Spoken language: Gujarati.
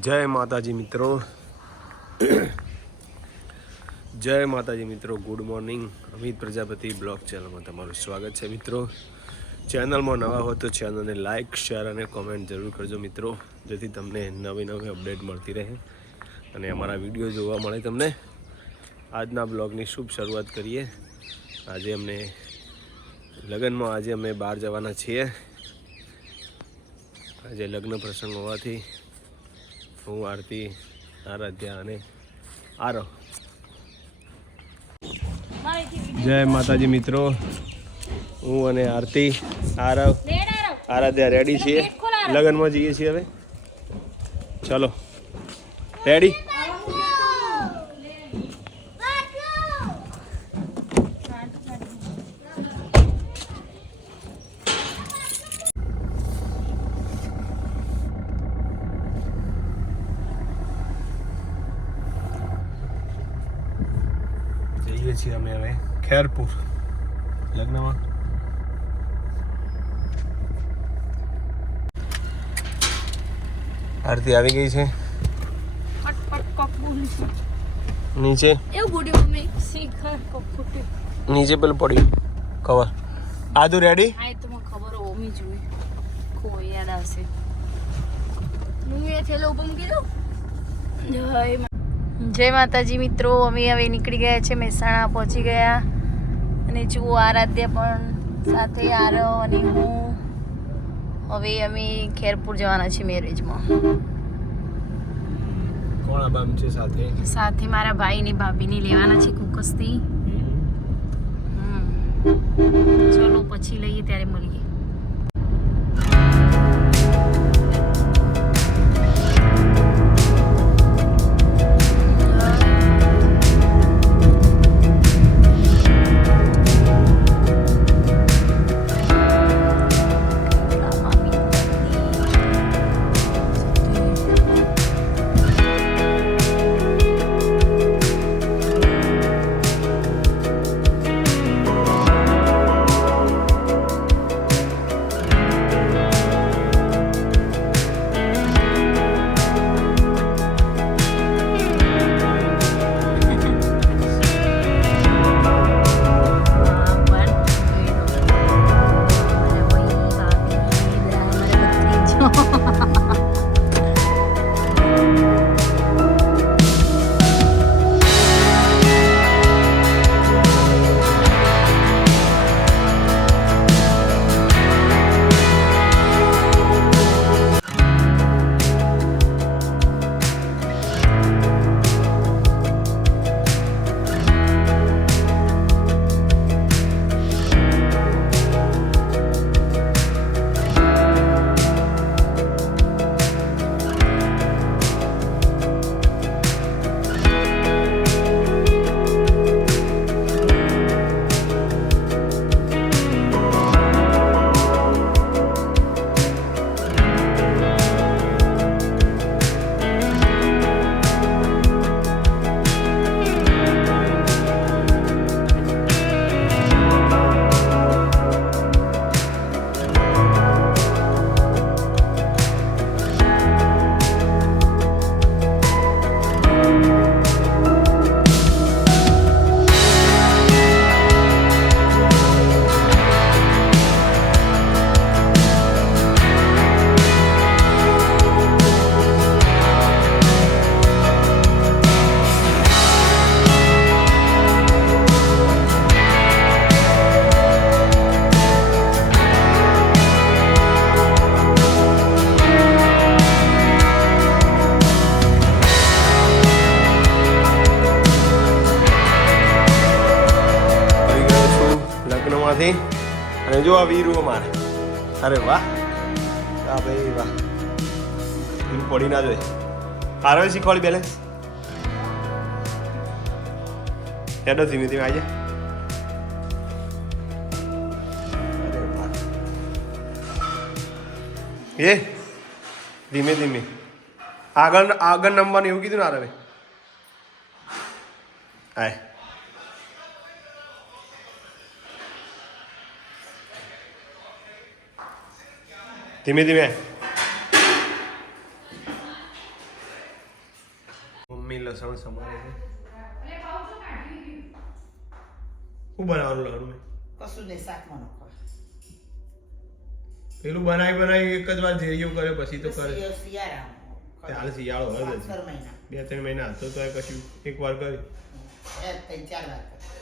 જય માતાજી મિત્રો. જય માતાજી મિત્રો. Good morning. Amit Prajapati blog ચેનલમાં તમારું સ્વાગત છે મિત્રો. ચેનલમાં નવા હો તો ચેનલને લાઇક શેર અને કોમેન્ટ જરૂર કરજો મિત્રો, જેથી તમને નવી નવી અપડેટ મળતી રહે અને અમારા વિડીયો જોવા મળે તમને. આજના બ્લોગની શુભ શરૂઆત કરીએ. આજે અમે બહાર જવાના છીએ. આજે લગ્ન પ્રસંગ હોવાથી હું, આરતી, આરાધ્યા અને આરવ. જય માતાજી મિત્રો. હું અને આરતી, આરવ, આરાધ્યા રેડી છીએ. લગ્નમાં જઈએ છીએ હવે. ચલો રેડી. જઈએ છીએ અમે હવે ખેરપુર લગ્નમાં. આરતી આવી ગઈ છે નીચે. નીચે પેલું પડ્યું કવર. આદુ રેડી. જય માતાજી મિત્રો. અમે હવે નીકળી ગયા છે, મહેસાણા પહોંચી ગયા. અને જુઓ આરાધ્યા પણ સાથે, આરવ અને હું. હવે અમે ખેરપુર જવાના છીએ મેરેજમાં. કોણ આબામ છે સાથે? સાથે મારા ભાઈ ને ભાભીને લેવાના છે કુકસથી. ચલો પછી લઈએ, ત્યારે મળીએ. અને જો આ વીરુ અમારે. અરે વાહ, હા ભાઈ વાહ. વીરુ પડી ના જોઈએ. આરવે શીખવાડી બેલેન્સ. હેડો ધીમે ધીમે આવી જાય. અરે વાહ. એ ધીમે ધીમે આગળ નંબરને એવું કીધું ને આરવે. આય ધીમે ધીમે. મમ્મી લસણ સમારે છે. શું બનાવવાનું લાડુ? કશું નહીં, શાકમાં નાખવા. પેલું બનાવી એક જ વાર ધેરિયો કર્યો પછી તો કરે. શિયાળામાં હાલ શિયાળો હવે 5-6 મહિના 2-3 મહિના હતો તો કશું એક વાર કરી. 3-4 વાર કરે.